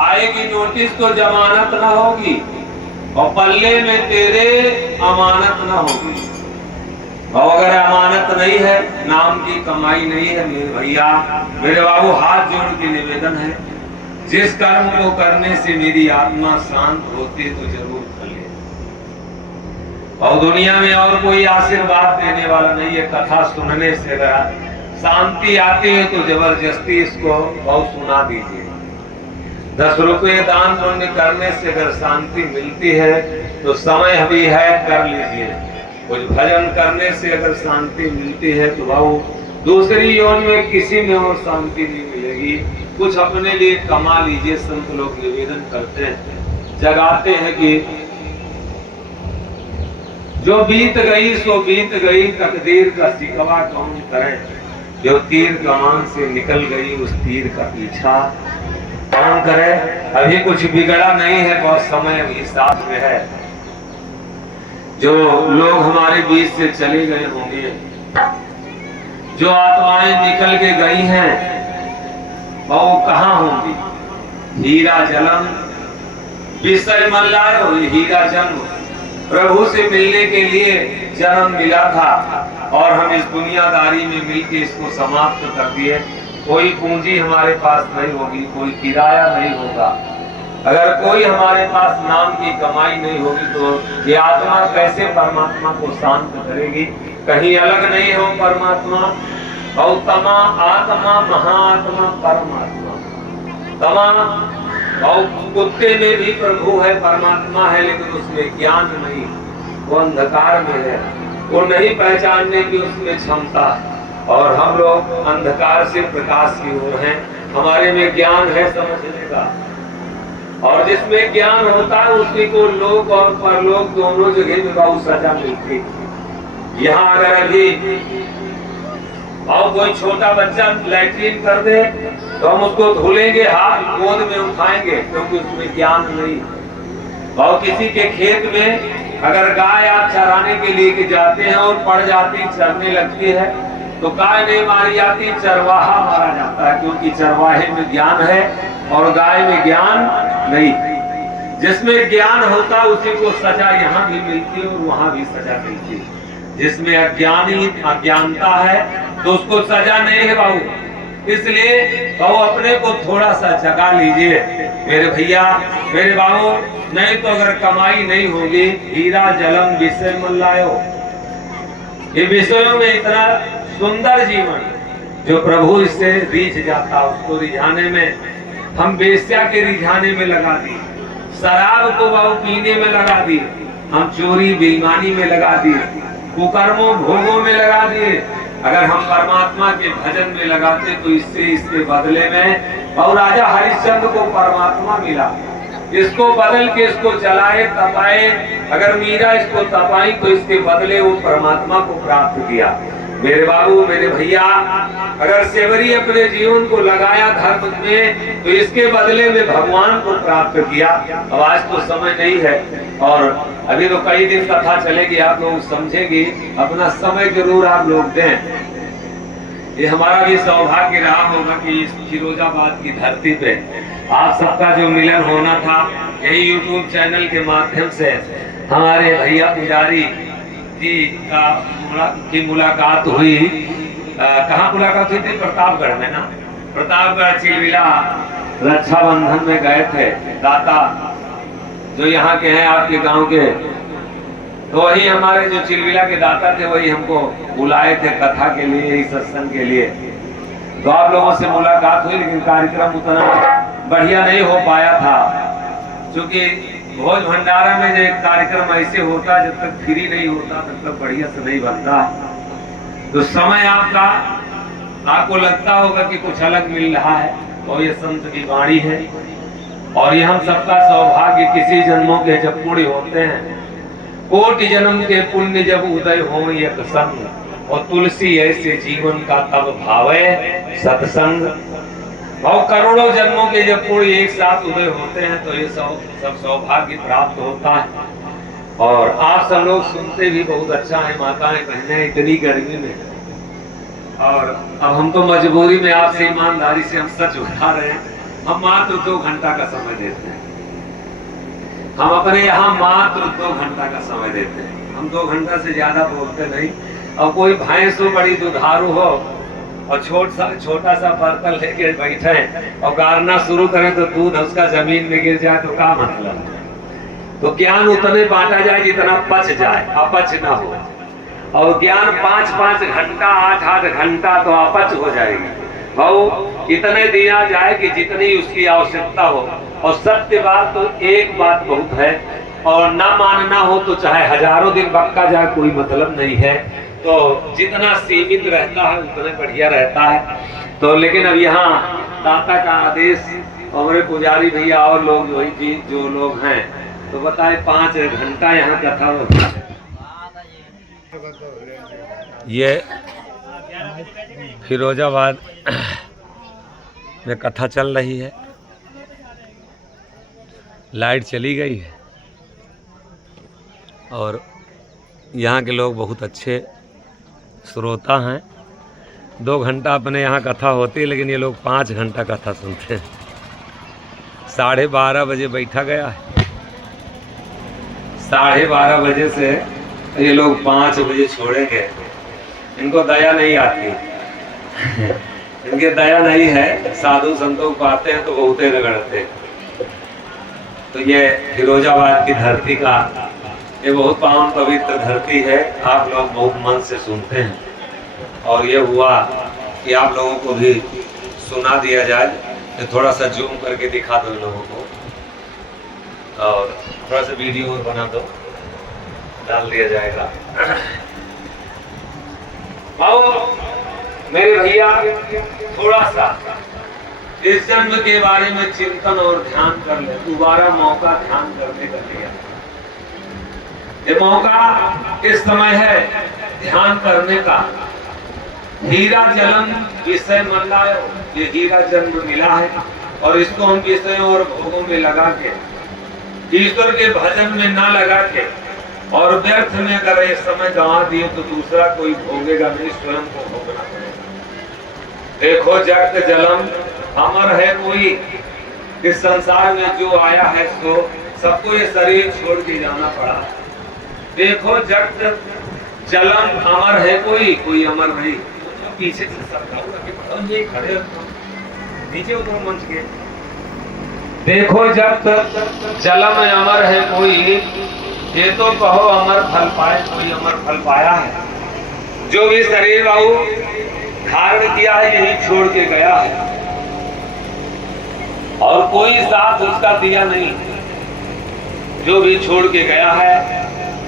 आएगी नोटिस तो जमानत ना होगी, और पल्ले में तेरे अमानत ना होगी। और अगर अमानत नहीं है, नाम की कमाई नहीं है, मेरे भैया मेरे बाबू, हाथ जोड़ के निवेदन है, जिस कर्म को करने से मेरी आत्मा शांत होती है तो जरूर कर ले। और दुनिया में और कोई आशीर्वाद देने वाला नहीं है। कथा सुनने से अगर शांति आती है तो जबरदस्ती इसको बहुत सुना दीजिए। 10 रुपये दान पुण्य करने से अगर शांति मिलती है तो समय अभी है, कर लीजिए। कुछ भजन करने से अगर शांति मिलती है तो भाऊ दूसरी योनि में किसी में और शांति नहीं मिलेगी। कुछ अपने लिए कमा लीजिए। संत लोग निवेदन करते हैं, जगाते हैं कि जो बीत गई सो बीत गई, तकदीर का सिकवा कौन करे। जो तीर कमान से निकल गई उस तीर का पीछा कौन करे। अभी कुछ बिगड़ा नहीं है, बहुत समय अभी साथ में है। जो लोग हमारे बीच से चले गए होंगे, जो आत्माएं निकल के गई हैं, वो कहाँ होंगी। हीरा जन्म विषय मल्लायो, हीरा जन्म प्रभु से मिलने के लिए जन्म मिला था, और हम इस दुनियादारी में मिलकर इसको समाप्त कर दिए। कोई पूंजी हमारे पास नहीं होगी, कोई किराया नहीं होगा। अगर कोई हमारे पास नाम की कमाई नहीं होगी तो ये आत्मा कैसे परमात्मा को शांत करेगी। कहीं अलग नहीं हो परमात्मा। गौतमा आत्मा महात्मा परमात्मा। तमा और कुत्ते में भी प्रभु है, परमात्मा है, लेकिन उसमें ज्ञान नहीं, वो अंधकार में है, वो नहीं पहचानने की उसमें क्षमता है। और हम लोग अंधकार से प्रकाश की ओर हैं। हमारे में ज्ञान है समझने का, और जिसमें ज्ञान होता है उसी को लोक और परलोक दोनों जगह में बहुत सजा मिलती है। यहाँ अगर अभी और कोई छोटा बच्चा लैट्रिन कर दे तो हम उसको धुलेंगे, हाथ गोद में उठाएंगे, क्योंकि उसमें ज्ञान नहीं। और किसी के खेत में अगर गाय आप चराने के लिए जाते हैं और पड़ जाती, चरने लगती है, तो गाय नहीं मारी जाती, चरवाहा मारा जाता है, क्योंकि चरवाहे में ज्ञान है और गाय में ज्ञान नहीं। जिसमें ज्ञान होता उसी को सजा यहाँ भी मिलती है और वहां भी सजा मिलती है। जिसमें अज्ञानता है तो उसको सजा नहीं है बाबू। इसलिए बाबू अपने को थोड़ा सा जगा लीजिए मेरे भैया मेरे बाबू। नहीं तो अगर कमाई नहीं होगी, हीरा जलम विषय मल्लायो, ये विषयों में इतना सुंदर जीवन जो प्रभु इससे रिझ जाता, उसको रिझाने में हम वेश्या के रिझाने में लगा दिए, शराब को बाबू पीने में लगा दिए, हम चोरी बेईमानी में लगा दिए, कुकर्मों भोगों में लगा दिए। अगर हम परमात्मा के भजन में लगाते तो इसके बदले में, और राजा हरिश्चंद्र को परमात्मा मिला, इसको बदल के इसको जलाए तपाए। अगर मीरा इसको तपाई तो इसके बदले वो परमात्मा को प्राप्त किया। मेरे बाबू मेरे भैया, अगर सेवरी अपने जीवन को लगाया धर्म में तो इसके बदले में भगवान को प्राप्त किया। अब आज तो समय नहीं है और अभी तो कई दिन कथा चलेगी, आप लोग समझेंगे। अपना समय जरूर आप लोग दें। ये हमारा भी सौभाग्य रहा होगा कि इस फिरोजाबाद की धरती पे आप सबका जो मिलन होना था, यही यूट्यूब चैनल के माध्यम से हमारे भैया पुजारी जी की मुलाकात हुई। कहाँ मुलाकात हुई थी? प्रतापगढ़ में ना, प्रतापगढ़ चिलविला रक्षाबंधन में गए थे। दाता जो यहाँ के हैं आपके गांव के, तो वही हमारे जो चिलविला के दाता थे वही हमको बुलाए थे कथा के लिए, सत्संग के लिए। तो आप लोगों से मुलाकात हुई, लेकिन कार्यक्रम उतना बढ़िया नहीं हो पाया था, क्योंकि भोज भंडारा में जो एक कार्यक्रम ऐसे होता, जब तक फ्री नहीं होता तब तक बढ़िया से नहीं बनता। तो समय आपको लगता होगा कि कुछ अलग मिल रहा है, तो ये संत की वाणी है। और ये हम सबका सौभाग्य, किसी जन्मों के जब पुण्य होते हैं, कोटि जन्म के पुण्य जब उदय हो एक संग, और तुलसी ऐसे जीवन का तब भावे सत्संग। और करोड़ों जन्मों के जब पुण्य एक साथ उदय होते हैं तो ये सब सौभाग्य प्राप्त होता है। और आप सब लोग सुनते भी बहुत अच्छा है, माताएं बहनें, इतनी गर्मी में। और अब हम तो मजबूरी में आपसे ईमानदारी से हम सच बता रहे हैं हम मात्र 2 घंटा का समय देते हैं। हम अपने यहाँ मात्र 2 घंटा का समय देते हैं। हम 2 घंटा से ज्यादा बोलते नहीं। और कोई भैंस हो बड़ी दुधारू हो और छोटा सा बर्तन लेके बैठे और गारना शुरू करें तो दूध उसका जमीन में गिर जाए तो क्या मतलब है? तो ज्ञान उतने बांटा जाए जितना पच जाए, अपच ना हो। और ज्ञान 5-5 घंटा 8-8 घंटा तो अपच हो जाएगी। भाव इतने दिया जाए कि जितनी उसकी आवश्यकता हो। और सत्य बात तो एक बात बहुत है, और ना मानना हो तो चाहे हजारों दिन बक्का जाए, कोई मतलब नहीं है। तो जितना सीमित रहता है उतना बढ़िया रहता है। तो लेकिन अब यहाँ दाता का आदेश, हमारे पुजारी भैया और लोग वही जो लोग हैं तो बताए 5 घंटा यहाँ कथा होती है। ये फिरोजाबाद में कथा चल रही है। लाइट चली गई है और यहाँ के लोग बहुत अच्छे श्रोता हैं। 2 घंटा अपने यहाँ कथा होती है, लेकिन ये लोग 5 घंटा कथा सुनते हैं। 12:30 बजे बैठा गया है, 12:30 बजे से ये लोग 5 बजे छोड़ेंगे। इनको दया नहीं आती इनके दया नहीं है। साधु संतों को आते हैं तो बहुते रगड़ते। तो ये फिरोजाबाद की धरती का ये बहुत पावन पवित्र धरती है। आप लोग बहुत मन से सुनते हैं और ये हुआ कि आप लोगों को भी सुना दिया जाए। तो थोड़ा सा जूम करके दिखा दो लोगों को और थोड़ा सा वीडियो बना दो, डाल दिया जाएगा। आओ मेरे भैया, थोड़ा सा इस जन्म के बारे में चिंतन और ध्यान कर ले। दोबारा मौका ध्यान करने का लिया। ये मौका इस समय है ध्यान करने का। हीरा जन्म विषय मल्ला, ये हीरा जन्म मिला है और इसको हम विषयों और भोगों में लगा के, ईश्वर के भजन में ना लगा के और व्यर्थ में अगर ये समय गंवा दिए तो दूसरा कोई भोगेगा नहीं, स्वयं को भोगना पड़ेगा। देखो जगत जलम अमर है कोई, इस संसार में जो आया है सो सबको ये शरीर छोड़ के जाना पड़ा। देखो जगत जलम अमर है कोई अमर नहीं। पीछे से सब खड़े नीचे उतरो मंच के। देखो जगत जलम अमर है कोई, ये तो कहो अमर फल पाए, कोई अमर फल पाया है। जो भी शरीर बाबू धारण किया है यही छोड़ के गया है और कोई साथ उसका दिया नहीं। जो भी छोड़ के गया है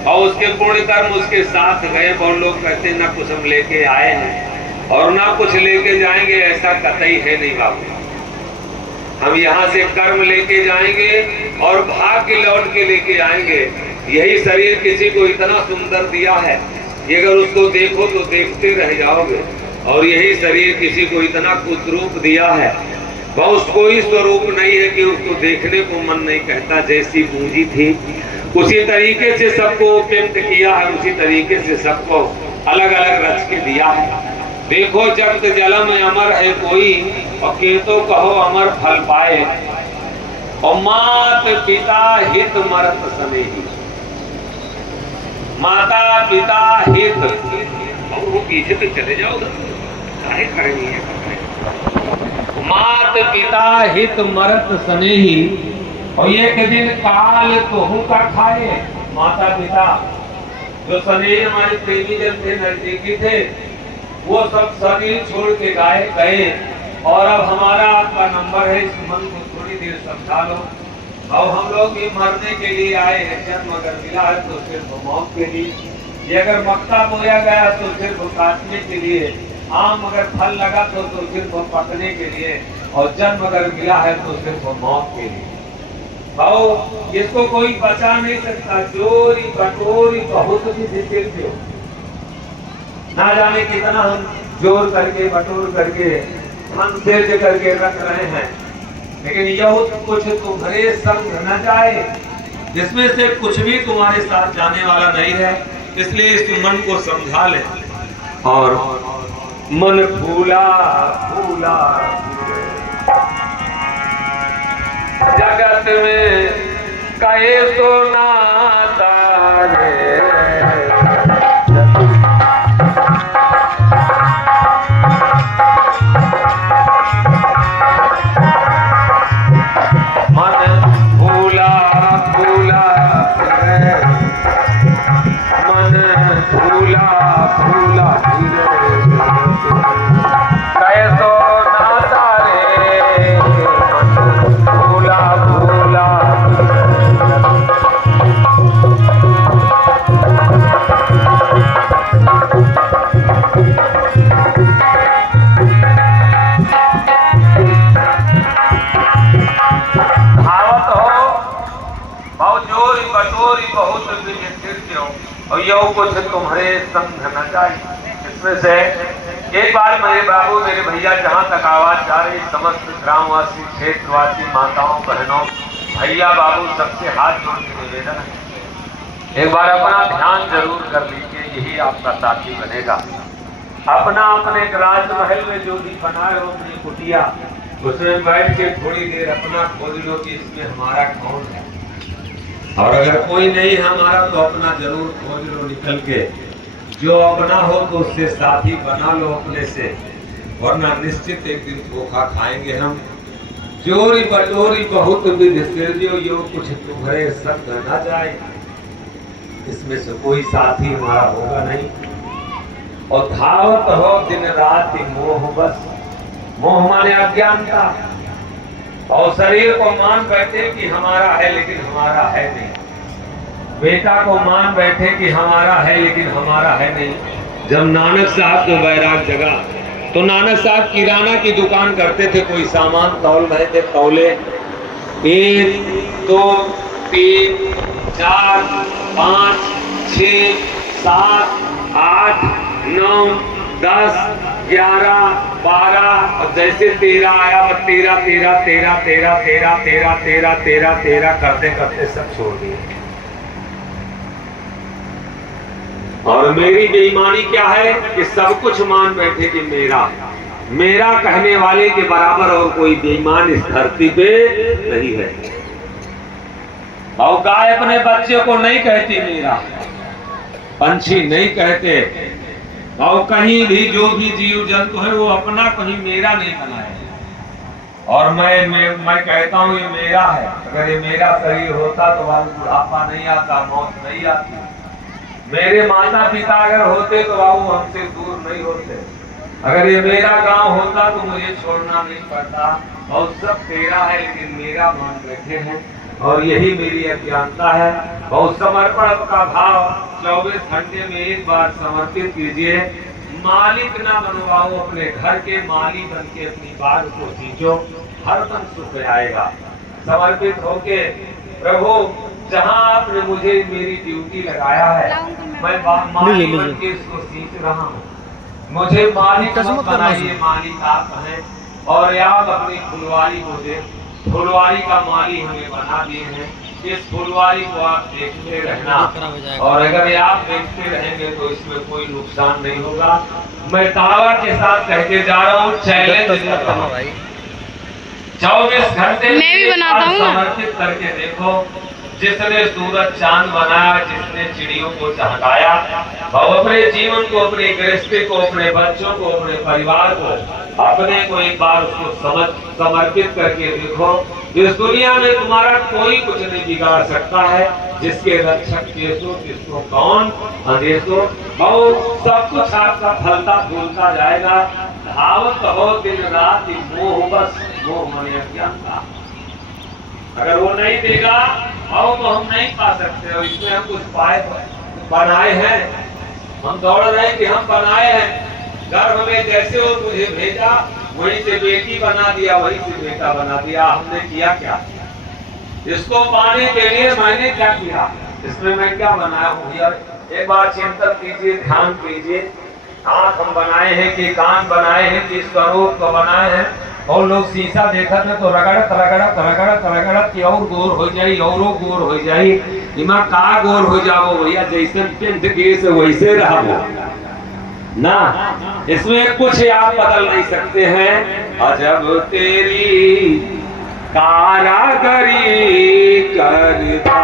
और उसके पुण्य कर्म उसके साथ गए। और लोग कहते हैं ना कुछ हम लेके आए हैं और ना कुछ लेके जाएंगे, ऐसा कतई है नहीं बाबू। हम यहाँ से कर्म लेके जाएंगे और भाग के लौट के लेके आएंगे। यही शरीर किसी को इतना सुंदर दिया है कि अगर उसको देखो तो देखते रह जाओगे। और यही शरीर किसी को इतना कुरूप दिया है, बहुत कोई स्वरूप नहीं है कि उसको देखने को मन नहीं कहता। जैसी पूंजी थी उसी तरीके से सबको उपयुक्त किया है, उसी तरीके से सबको अलग अलग रच के दिया है। देखो जगत जलम अमर है कोई और केतो कहो अमर फल पाए। और मात पिता हित मरत स्नेही, माता पिता हित। और वो पीछे तो चले जाओ, काहे खड़े नहीं है। मात पिता हित मरत स्नेही, और एक दिन काल तोहू का खाए। माता पिता जो स्नेही हमारे प्रेमी जन थे, नजदीकी थे, वो सब शरीर छोड़ के गए। और अब हमारा आपका नंबर है, इस मन को थोड़ी देर समझा लो। और हम लोग भी मरने के लिए आए हैं। जन्म अगर मिला है तो सिर्फ मौत के लिए, ये अगर मक्का बोया गया तो सिर्फ काटने के लिए, आम अगर फल लगा तो सिर्फ पकने के लिए, और जन्म अगर मिला है तो सिर्फ मौत के लिए। और इसको कोई बचा नहीं सकता। चोरी बटोरी बहुत भी जिक्र क्यों, ना जाने कितना हम जोर करके बटोर करके हम सिर्ज करके रख रहे हैं, लेकिन यह कुछ तुम्हारे संग न जाए, जिसमें से कुछ भी तुम्हारे साथ जाने वाला नहीं है। इसलिए इस मन को समझा ले। और मन फूला फूला कहे तो नाता रे मन भूला भूला मन भूला भूला कहे तो नाता रे मन भूला भूला बहुत और यो कुछ तुम्हारे संग न जाए। इसमें से एक बार मेरे बाबू मेरे भैया जहाँ तक आवाज जा रही समस्त ग्रामवासी क्षेत्रवासी माताओं बहनों भैया बाबू सबसे हाथ जोड़ के निवेदन है, एक बार अपना ध्यान जरूर कर लीजिए, यही आपका साथी बनेगा। अपना अपने राजमहल में जो भी बनाए हो अपनी कुटिया उसमें बैठ के थोड़ी देर अपना खोज लो कि इसमें हमारा कौन है, और अगर कोई नहीं हमारा तो अपना जरूर खोज लो निकल के, जो अपना हो तो उससे साथी बना लो अपने से, वरना निश्चित एक दिन धोखा खाएंगे हम। चोरी बटोरी बहुत विधि सिरजो यो कुछ तुम्हारे संग न जाए, इसमें से कोई साथी हमारा होगा नहीं। और धावत हो दिन रात मोह बस, मोह माने अज्ञानता, और शरीर को मान बैठे कि हमारा है लेकिन हमारा है नहीं, बेटा को मान बैठे कि हमारा है लेकिन हमारा है नहीं। जब नानक साहब को बैराग जगा तो नानक साहब किराना की दुकान करते थे, कोई सामान तौल रहे थे, तौले 1 2 3 4 5 6 7 8 9 10 11 12 और जैसे 13 आया 13 13 13 13 13 13 13 13 13 करते करते सब छोड़ दिए। और मेरी बेईमानी क्या है कि सब कुछ मान बैठे कि मेरा मेरा कहने वाले के बराबर और कोई बेईमान इस धरती पे नहीं है। और गाय अपने बच्चे को नहीं कहती मेरा, पंछी नहीं कहते, और कहीं भी जो भी जीव जंतु है वो अपना कहीं मेरा नहीं बनाए। और मैं कहता हूँ ये मेरा है, अगर ये मेरा शरीर होता तो बाबू बुढ़ापा नहीं आता, मौत नहीं आती। मेरे माता पिता अगर होते तो बाबू हमसे दूर नहीं होते। अगर ये मेरा गांव होता तो मुझे छोड़ना नहीं पड़ता। और सब तेरा है लेकिन मेरा मान बैठे हैं, और यही मेरी अज्ञानता है। बहुत समर्पण का भाव 24 घंटे में एक बार समर्पित कीजिए। मालिक ना बनवाओ, अपने घर के मालिक बन के अपनी बात को सींचो, हर दम सुख आएगा। समर्पित होके प्रभु जहाँ आपने मुझे मेरी ड्यूटी लगाया है मैं मालिक बन के इसको सींच रहा हूँ। मुझे मालिक बनाइए, मालिक आप हैं, और आप अपनी फुलवारी को दे, फुलवारी का माली हमें बना दिए हैं। इस फुलवारी को आप देखते रहना, और अगर आप देखते रहेंगे तो इसमें कोई नुकसान नहीं होगा। मैं दावा के साथ कहते जा रहा हूँ, चैलेंज 24 घंटे समर्पित करके देखो। जिसने सूरज चांद बनाया, जिसने चिड़ियों को चहकाया, वो अपने जीवन को, अपने गृहस्थी को, अपने बच्चों को, अपने परिवार को, अपने को एक बार उसको समर्पित करके देखो। इस दुनिया में तुम्हारा कोई कुछ नहीं बिगाड़ सकता है। जिसके रक्षक केसो किसको कौन अंदेशो, बहुत सब कुछ आपका फलता फूलता जाएगा। धावत हो दिन रात मोह बस, मोह माने अज्ञानता। अगर वो नहीं देगा और तो हम नहीं पा सकते। और इसमें हम कुछ पाए बनाए हैं, हम दौड़ रहे हैं कि हम बनाए हैं। गर्भ में जैसे वो मुझे भेजा वहीं से बेटी बना दिया, वहीं से बेटा बना दिया। हमने किया क्या? इसको पाने के लिए मैंने क्या किया? इसमें मैं क्या बनाया हूँ भैया? एक बार चिंतन कीजिए, ध्यान कीजिए। आँख हम बनाए हैं कि कान बनाए हैं कि स्वरूप को बनाए हैं? और लोग शीशा देखा था तो रगड़त रगड़त रगड़त रगड़त कि और गोर हो जाई, औरो गोर हो जाई। इमा का गोर हो जाओ भैया, जैसे पेंट किए से वैसे रहो ना। इसमें कुछ आप बदल नहीं सकते हैं। अजब तेरी कारागरी करता।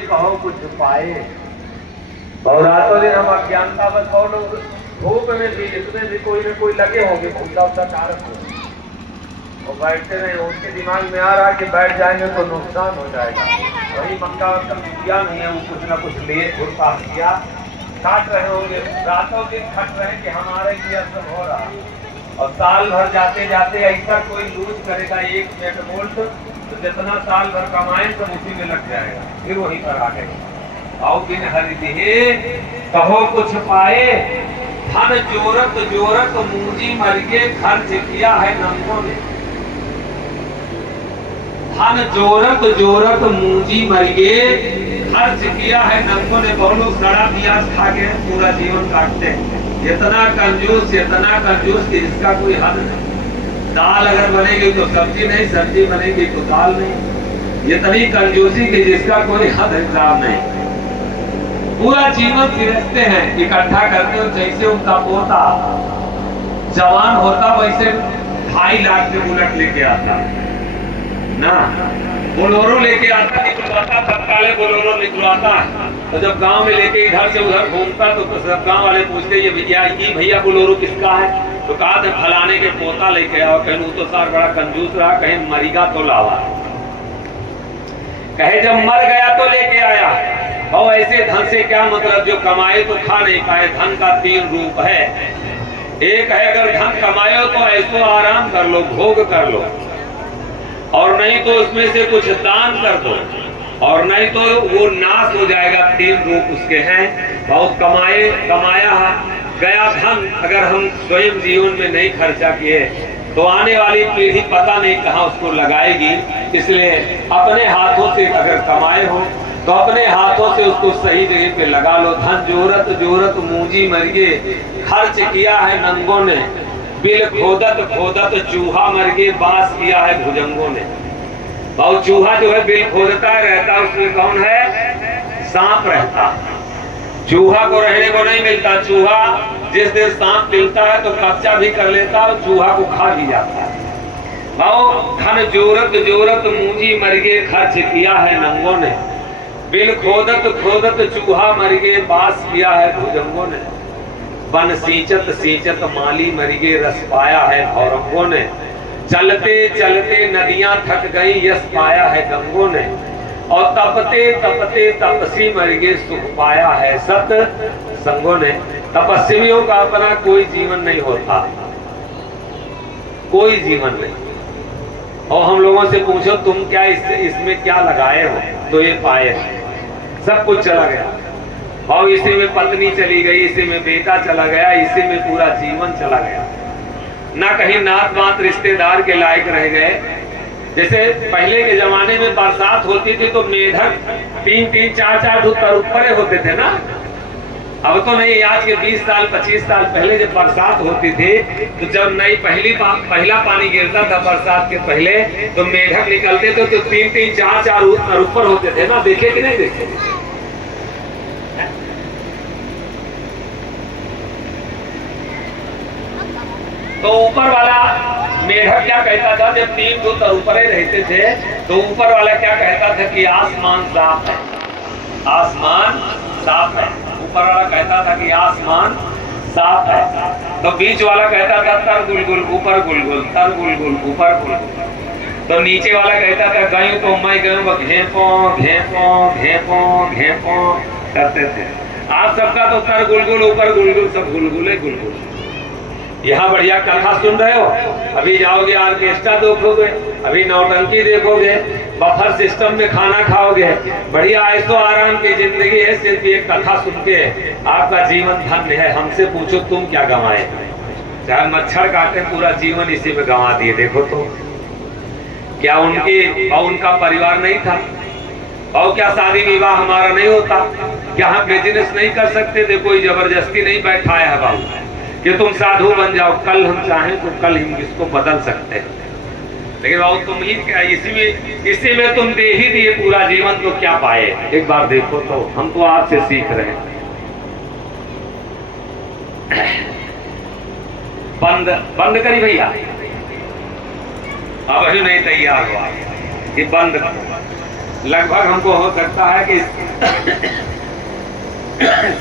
कहो कुछ पाए और रातों दिन हम अज्ञानता बस और लोग धूप में भी इसमें भी कोई न कोई लगे होंगे पूजा उजा कारक हो और बैठते रहे। उनके दिमाग में आ रहा है कि बैठ जाएंगे तो नुकसान हो जाएगा। वही मंगा किया नहीं है, वो कुछ न कुछ ले घुरता किया काट रहे होंगे, रातों दिन खट रहे कि हमारे लिए सब हो रहा। और साल भर जाते जाते ऐसा कोई लूज करेगा 1 मिनट वोल्ट तो जितना साल भर कमाए सब उसी में लग जाएगा, फिर वही पर आ गए। आओ बिन हरि कहो कुछ पाए, धन जोरत जोरत मूंजी मरगे खर्च किया है नंगों ने। धन जोरत जोरत मूंजी मरगे खर्च किया है नंगों ने। बहुत लोग सड़ा प्याज खा के पूरा जीवन काटते हैं। इतना कंजूस कि इसका कोई हद नहीं। दाल अगर बनेगी तो सब्जी नहीं, सब्जी बनेगी तो दाल नहीं। इतनी कंजूसी कि जिसका कोई हद हिसाब नहीं। पूरा जीवन गिरफ्ते हैं, इकट्ठा करते हो। जैसे उनका पोता जवान होता वैसे 2.5 लाख के बुलेट लेके आता ना, बोलोरो लेके आता, निकलवाता, तत्काले बोलोरो निकलवाता। तो जब गांव में लेके इधर से उधर घूमता तो सब गांव वाले पूछते ये भैया बोलोरो किसका है? तो कहा था फलाने के पोता लेके आओ। कहीं तो सार बड़ा कंजूस रहा, कहीं मरीगा तो लावा। कहे जब मर गया तो लेके आया। और ऐसे धन से क्या मतलब, जो कमाए तो खा नहीं पाए। धन का 3 रूप है। एक है अगर धन कमाए तो ऐसो आराम कर लो, भोग कर लो, और नहीं तो उसमें से कुछ दान कर दो, और नहीं तो वो नाश हो जाएगा। 3 रूप उसके हैं। बहुत कमाया गया धन अगर हम स्वयं जीवन में नहीं खर्चा किए तो आने वाली पीढ़ी पता नहीं कहाँ उसको लगाएगी। इसलिए अपने हाथों से अगर कमाए हो तो अपने हाथों से उसको सही जगह पे लगा लो। धन जोरत जोरत मूंजी मरगे खर्च किया है नंगों ने। बिल खोदत खोदत चूहा मरगे बास किया है भुजंगों ने। और चूहा जो है बिल खोदता रहता, उसमें कौन है? सांप रहता। चूहा को रहने को नहीं मिलता। चूहा जिस दिन सांप मिलता है तो कब्जा भी कर लेता और चूहा को खा भी जाता है। धन जोरत जोरत मूंजी मरगे खर्च किया है नंगों ने। बिल खोदत खोदत चूहा मरगे बास किया है भुजंगों ने। बन सींचत सींचत माली मरगे रस पाया है औरंगों ने। चलते चलते नदियां थक गई यश पाया है गंगों ने। और तपते तपते तपसी मरगे सुख पाया है सत संगों ने। तपस्वियों का अपना कोई जीवन नहीं होता, कोई जीवन नहीं। और हम लोगों से पूछो तुम क्या इसमें क्या लगाए हो, तो ये पाए सब कुछ चला गया। और इसी में पत्नी चली गई, इसी में बेटा चला गया, इसी में पूरा जीवन चला गया। ना कहीं नात वात रिश्तेदार के लायक रह गए। जैसे पहले के जमाने में बरसात होती थी तो मेढक 3-3 4-4 फुट पर ऊपर होते थे ना। अब तो नहीं, आज के 20 साल 25 साल पहले जब बरसात होती थी तो जब नई पहला पानी गिरता था बरसात के पहले, तो मेढक निकलते थे तो 3-3 4-4 ऊपर होते थे ना, देखे कि नहीं देखे? तो ऊपर वाला मेढक क्या कहता था, जब 3 तो ऊपर ही रहते थे, तो ऊपर वाला क्या कहता था कि आसमान साफ है, आसमान साफ है। ऊपर वाला कहता था कि आसमान साफ है, तो बीच वाला कहता था तर गुलगुल ऊपर गुलगुल, तर गुलगुल ऊपर गुलगुल। तो नीचे वाला कहता था गयूं तो मैं गयूं, घेपो घेपो घेपो घेपो करते थे। आप सबका तो तर गुलगुल ऊपर गुलगुल, सब गुलगुले गुलगुल। यहाँ बढ़िया कथा सुन रहे हो, अभी जाओगे ऑर्केस्ट्रा देखोगे, अभी नौटंकी देखोगे, बफर सिस्टम में खाना खाओगे, बढ़िया ऐसो आराम की जिंदगी है। सिर्फ एक कथा सुन के आपका जीवन धन्य है। हमसे पूछो तुम क्या गंवाए? चाहे मच्छर काटे पूरा जीवन इसी में गंवा दिए। देखो तो क्या उनकी और उनका परिवार नहीं था? और क्या शादी विवाह हमारा नहीं होता? क्या हम बिजनेस नहीं कर सकते थे? कोई जबरदस्ती नहीं बैठाया है बाबू कि तुम साधु बन जाओ, कल हम चाहें तो कल हम इसको बदल सकते हैं। लेकिन बाबू तुम ही क्या इसी में तुम दे ही दिए पूरा जीवन, तो क्या पाए? एक बार देखो तो, हम तो आपसे सीख रहे हैं। बंद करी भैया, अब अभी नहीं तैयार हुआ कि बंद। लगभग हमको हो सकता है कि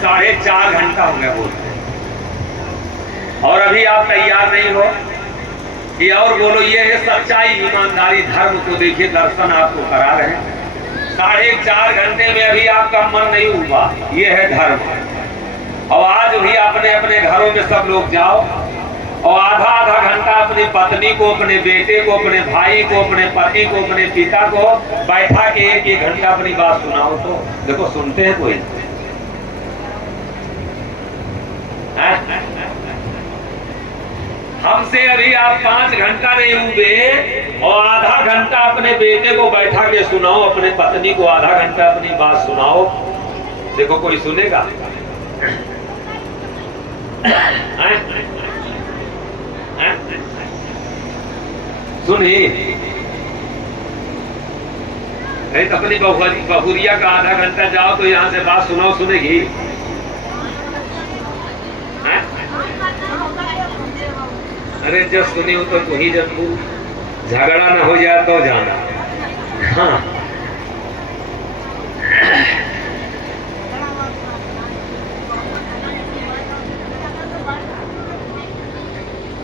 4.5 घंटा हो गया बोलते, और अभी आप तैयार नहीं हो कि और बोलो। ये है सच्चाई, ईमानदारी, धर्म को देखिए, दर्शन आपको करा रहे हैं। 4.5 घंटे में अभी आपका मन नहीं हुआ, ये है धर्म। और आज भी अपने अपने घरों में सब लोग जाओ और आधा घंटा अपनी पत्नी को, अपने बेटे को, अपने भाई को, अपने पति को, अपने पिता को बैठा के 1 घंटा अपनी बात सुनाओ तो देखो सुनते हैं कोई? हमसे अभी आप 5 घंटा नहीं हुए और आधा घंटा अपने बेटे को बैठा के सुनाओ, अपने पत्नी को आधा घंटा अपनी बात सुनाओ, देखो कोई सुनेगा? सुनी अपनी बहुरिया का आधा घंटा जाओ तो यहाँ से बात सुनाओ, सुनेगी? अरे जब सुनी हो तो ही, जब झगड़ा ना हो जाए तो जाना। हाँ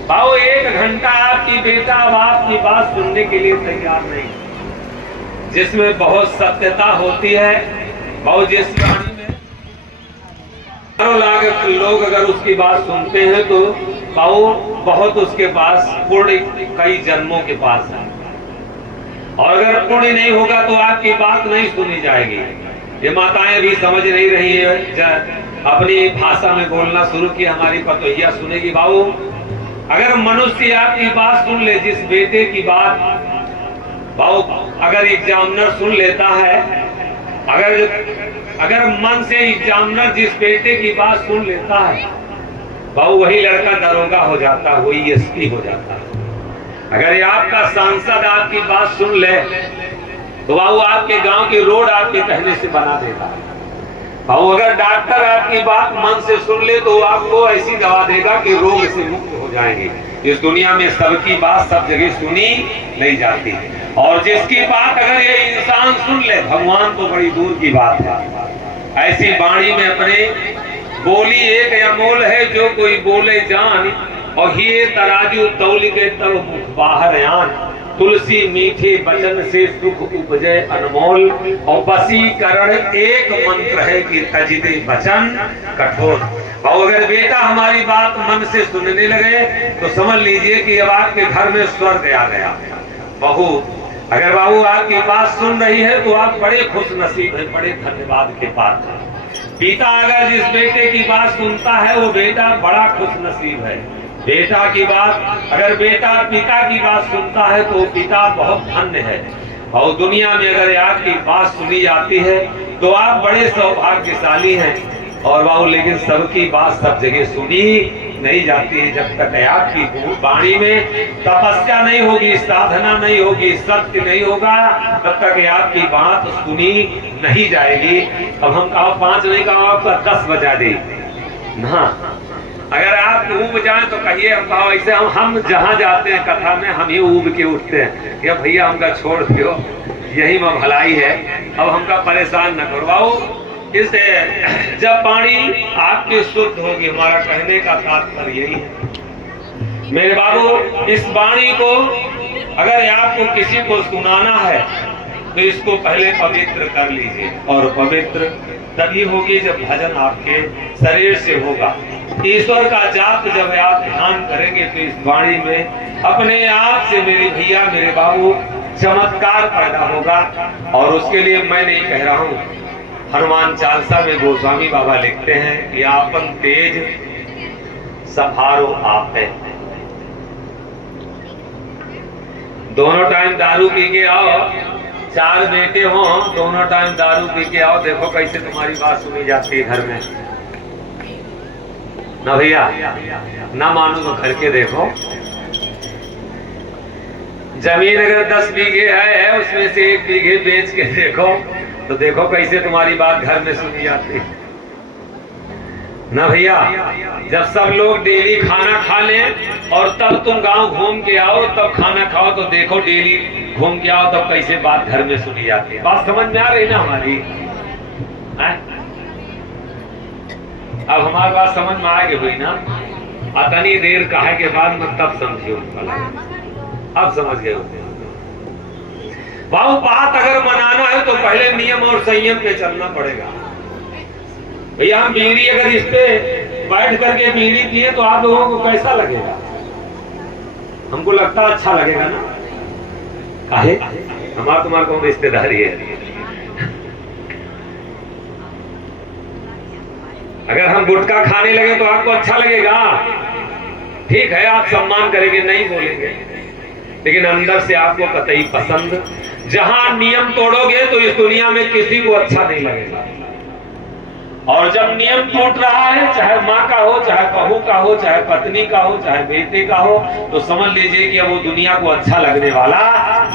भाव 1 घंटा आपकी बेटा अब आपकी बात सुनने के लिए तैयार नहीं, जिसमें बहुत सत्यता होती है। भाव जिस कहानी में 12 लाख लोग अगर उसकी बात सुनते हैं तो बहुत उसके पास पुण्य कई जन्मों के पास है, और अगर पुण्य नहीं होगा तो आपकी बात नहीं सुनी जाएगी। ये माताएं भी समझ नहीं रही है, अपनी भाषा में बोलना शुरू की, हमारी पतोहिया सुनेगी। बाबू अगर मनुष्य आपकी बात सुन ले, जिस बेटे की बात बाबू अगर एग्जामिनर सुन लेता है, अगर मन से एग्जामिनर जिस बेटे की बात सुन लेता है, बाबू वही लड़का दरोगा हो जाता है, वही एसपी हो जाता है। अगर आपका सांसद आपकी बात सुन ले तो बाबू आपके गांव की रोड आपके कहने से बना देगा। बाबू अगर डॉक्टर आपकी बात मन से सुन ले तो आपको ऐसी दवा देगा कि रोग से मुक्त हो जाएंगे। इस दुनिया में सबकी बात सब जगह सुनी नहीं जाती, और जिसकी बात अगर ये इंसान सुन ले, भगवान तो बड़ी दूर की बात है। ऐसी वाणी में अपने बोली एक अमोल है, जो कोई बोले जान, और ये तराजू तौल के तब मुख बाहर आन। तुलसी मीठे वचन से सुख उपजे अनमोल, और वशीकरण एक मंत्र है कि तजिदे वचन कठोर। और अगर बेटा हमारी बात मन से सुनने लगे तो समझ लीजिए कि अब आपके घर में स्वर्ग आ गया। बहू अगर बाबू आपकी बात सुन रही है तो आप बड़े खुश नसीब हैं, बड़े धन्यवाद के पात्र हैं। पिता अगर जिस बेटे की बात सुनता है वो बेटा बड़ा खुश नसीब है। बेटा की बात अगर बेटा पिता की बात सुनता है तो पिता बहुत धन्य है। और दुनिया में अगर आपकी बात सुनी जाती है तो आप बड़े सौभाग्यशाली हैं। और बाबू लेकिन सबकी बात सब जगह सुनी नहीं जाती है। जब तक आपकी वाणी में तपस्या नहीं होगी, साधना नहीं होगी, सत्य नहीं होगा, तब तक आपकी बात सुनी नहीं जाएगी। अब हम कहा 5 नहीं कहा आपका 10 बजा दे ना। अगर आप ऊब जाए तो कहिए, हम कहा ऐसे हम जहाँ जाते हैं कथा में हम ही ऊब के उठते हैं कि भैया हमका छोड़ दो, यही में भलाई है, अब हमका परेशान न करवाओ। इससे जब पानी आपकी शुद्ध होगी, हमारा कहने का तात्पर्य यही है मेरे बाबू। इस वाणी को अगर आपको किसी को सुनाना है तो इसको पहले पवित्र कर लीजिए, और पवित्र तभी होगी जब भजन आपके शरीर से होगा। ईश्वर का जाप जब आप ध्यान करेंगे तो इस वाणी में अपने आप से मेरे भैया मेरे बाबू चमत्कार पैदा होगा। और उसके लिए मैं नहीं कह रहा हूँ, हनुमान चालीसा में गोस्वामी बाबा लिखते हैं कि आपन तेज सफारो आप है। दोनों टाइम दारू पी के आओ, 4 बेटे हो, दोनों टाइम दारू पी के आओ, देखो कैसे तुम्हारी बात सुनी जाती है घर में ना भैया। ना मानो तो करके देखो। जमीन अगर 10 बीघे है, उसमें से 1 बीघे बेच के देखो, तो देखो कैसे तुम्हारी बात घर में सुनी जाती है ना भैया। जब सब लोग डेली खाना खा लें और तब तुम गांव घूम के आओ, तब खाना खाओ, तो देखो डेली घूम के आओ तब कैसे बात घर में सुनी जाती है। बात समझ में आ रही ना हमारी? अब हमारी बात समझ में आ गई हुई ना? अतनी देर कहे के बाद मैं तब समझियो, अब समझ गए हो। बाबू बात अगर मनाना है तो पहले नियम और संयम पे चलना पड़ेगा भैया। हम बीड़ी अगर इस पे बैठ करके बीड़ी पिए तो आप लोगों को कैसा लगेगा? हमको लगता अच्छा लगेगा ना? काहे? हमारा तुम्हारा कौन रिश्तेदारी है? अगर हम गुटखा खाने लगे तो आपको अच्छा लगेगा? ठीक है, आप सम्मान करेंगे, नहीं बोलेंगे, लेकिन अंदर से आपको कतई पसंद। जहां नियम तोड़ोगे तो इस दुनिया में किसी को अच्छा नहीं लगेगा। और जब नियम टूट रहा है, चाहे माँ का हो, चाहे बहू का हो, चाहे पत्नी का हो, चाहे बेटे का हो, तो समझ लीजिए कि अब वो दुनिया को अच्छा लगने वाला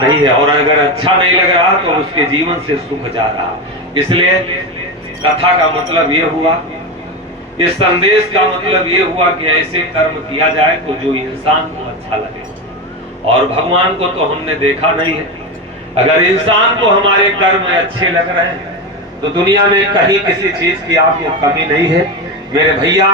नहीं है। और अगर अच्छा नहीं लग रहा तो उसके जीवन से सुख जा रहा। इसलिए कथा का मतलब ये हुआ, इस संदेश का मतलब ये हुआ कि ऐसे कर्म किया जाए तो जो इंसान को अच्छा लगे। और भगवान को तो हमने देखा नहीं है, अगर इंसान को हमारे कर्म अच्छे लग रहे हैं तो दुनिया में कहीं किसी चीज की आपको कमी नहीं है मेरे भैया।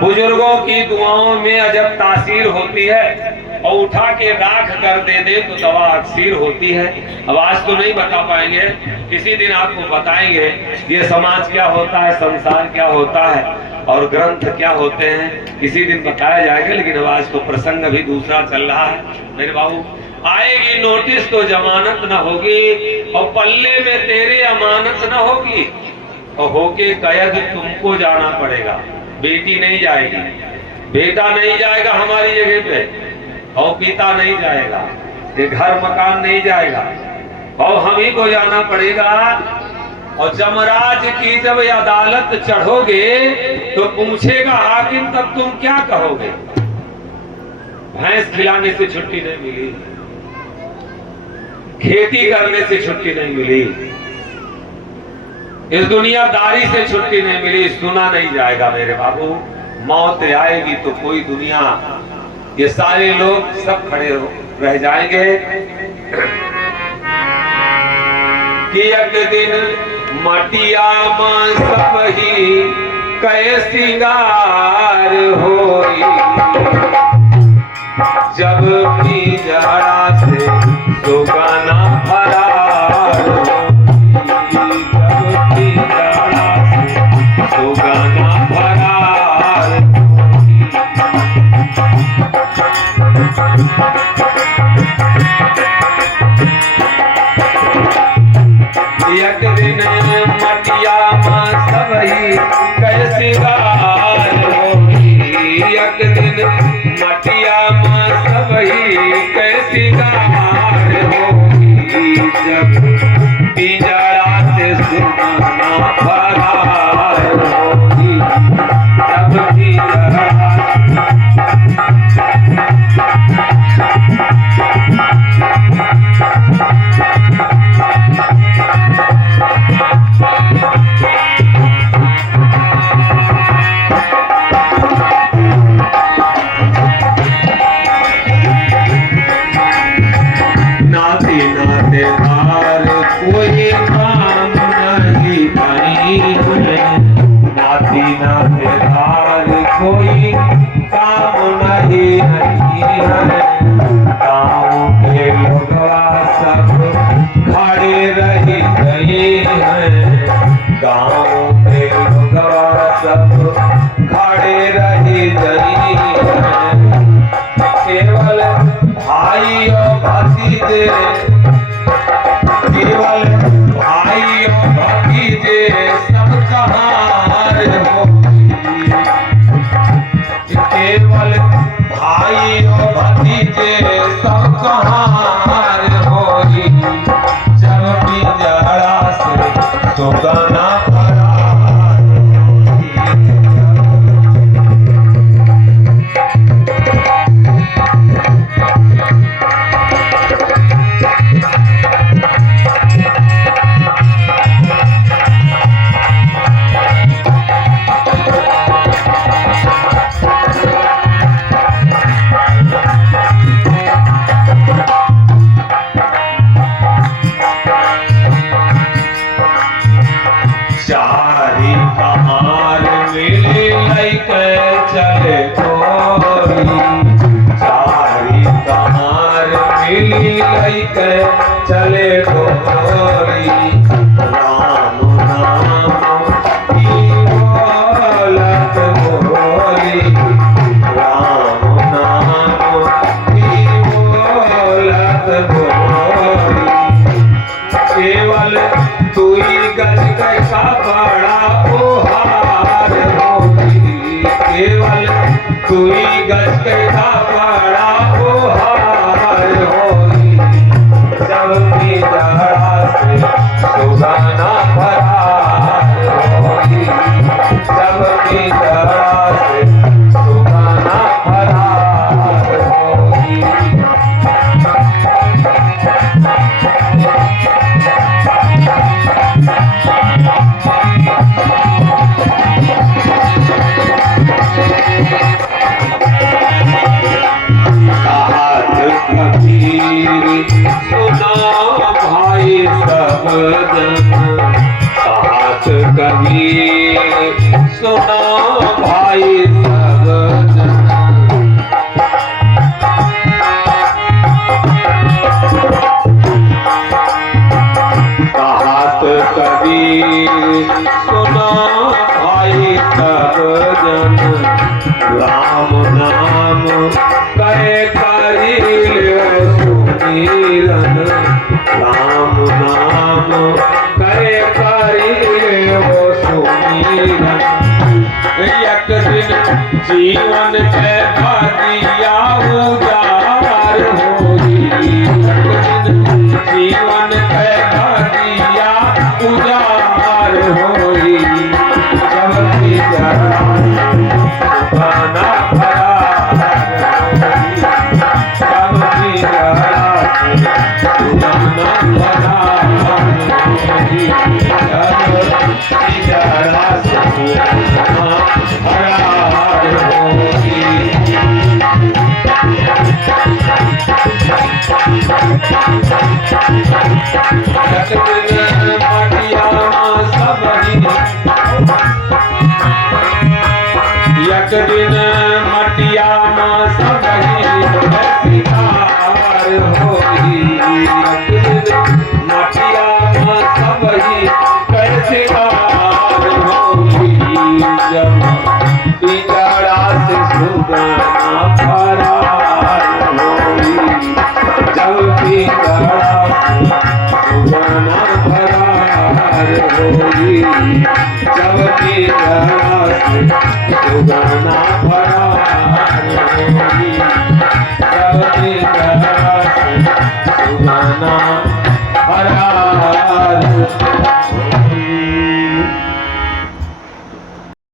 बुजुर्गों की दुआओं में अजब तासीर होती है, और उठा के राख कर दे तो दवा अक्सीर होती है। अब आज तो नहीं बता पाएंगे, किसी दिन आपको बताएंगे ये समाज क्या होता है, संसार क्या होता है और ग्रंथ क्या होते हैं, किसी दिन बताया जाएगा। लेकिन अब आज तो प्रसंग अभी दूसरा चल रहा है मेरे बाबू। आएगी नोटिस तो जमानत न होगी, और पल्ले में तेरे अमानत न होगी, और होके कैद तुमको जाना पड़ेगा। बेटी नहीं जाएगी, बेटा नहीं जाएगा हमारी जगह पे, और पिता नहीं जाएगा, ये घर मकान नहीं जाएगा, और हम ही को जाना पड़ेगा। और जमराज की जब अदालत चढ़ोगे तो पूछेगा हाकिम तब तुम क्या कहोगे? भैंस खिलाने से छुट्टी नहीं मिली, खेती करने से छुट्टी नहीं मिली, इस दुनियादारी से छुट्टी नहीं मिली, सुना नहीं जाएगा मेरे बाबू। मौत आएगी तो कोई दुनिया, ये सारे लोग सब खड़े रह जाएंगे कि एक दिन मटिया में सब ही कै सिंगार होई, जब भी जड़ा से सुगाना फरार होई, जब भी जड़ा से सुगाना फरार होई। एक दिन मटिया में सब ही कै सिंगार होई, एक दिन मटिया में सब ही कै सिंगार होई, जब पिंजरा से सुगाना फरार होई। भाई और भतीजे, केवल भाई और भतीजे सब कहार होगी। केवल भाई और भतीजे सब कहार होगी। जब पिंजड़ा से सुगना चारी कहार मिले लैके चले गोरी। चारी कहार मिली लैके चले गोरी। राम नाम की बोलत बोली। राम नाम की बोलत बोली। केवल तू ही गज के कपड़ा ओहार होगी। केवल तू ही गज के कपड़ा ओहार होगी। जब पिंजड़ा से सुगना फरार होगी। जब पिंजड़ा से सुगना फरार होगी। सुना भाई सब जन, कहात कबीर सुना भाई सब जन। कहात कबीर सुना भाई सब जन। राम नाम करे सुमिरन। राम नाम करे करी वो सुमिरन। एक दिन जीवन के भागिया उजाड़ होगी। एक दिन जीवन के भागिया उजाड़ होगी। जब पिंजड़ा सुगना फरार होगी। जब पिंजड़ा सुगना फरार होगी। जब पिंजड़ा सुगना फरार होगी। एक दिन मटिया में सबही सिंगार होगी। एक दिन मटिया में सबही सिंगार होगी। जब पिंजड़ा से सुगना फरार होगी। जब पिंजड़ा से सुगना फरार होगी। जब पिंजड़ा से सुगना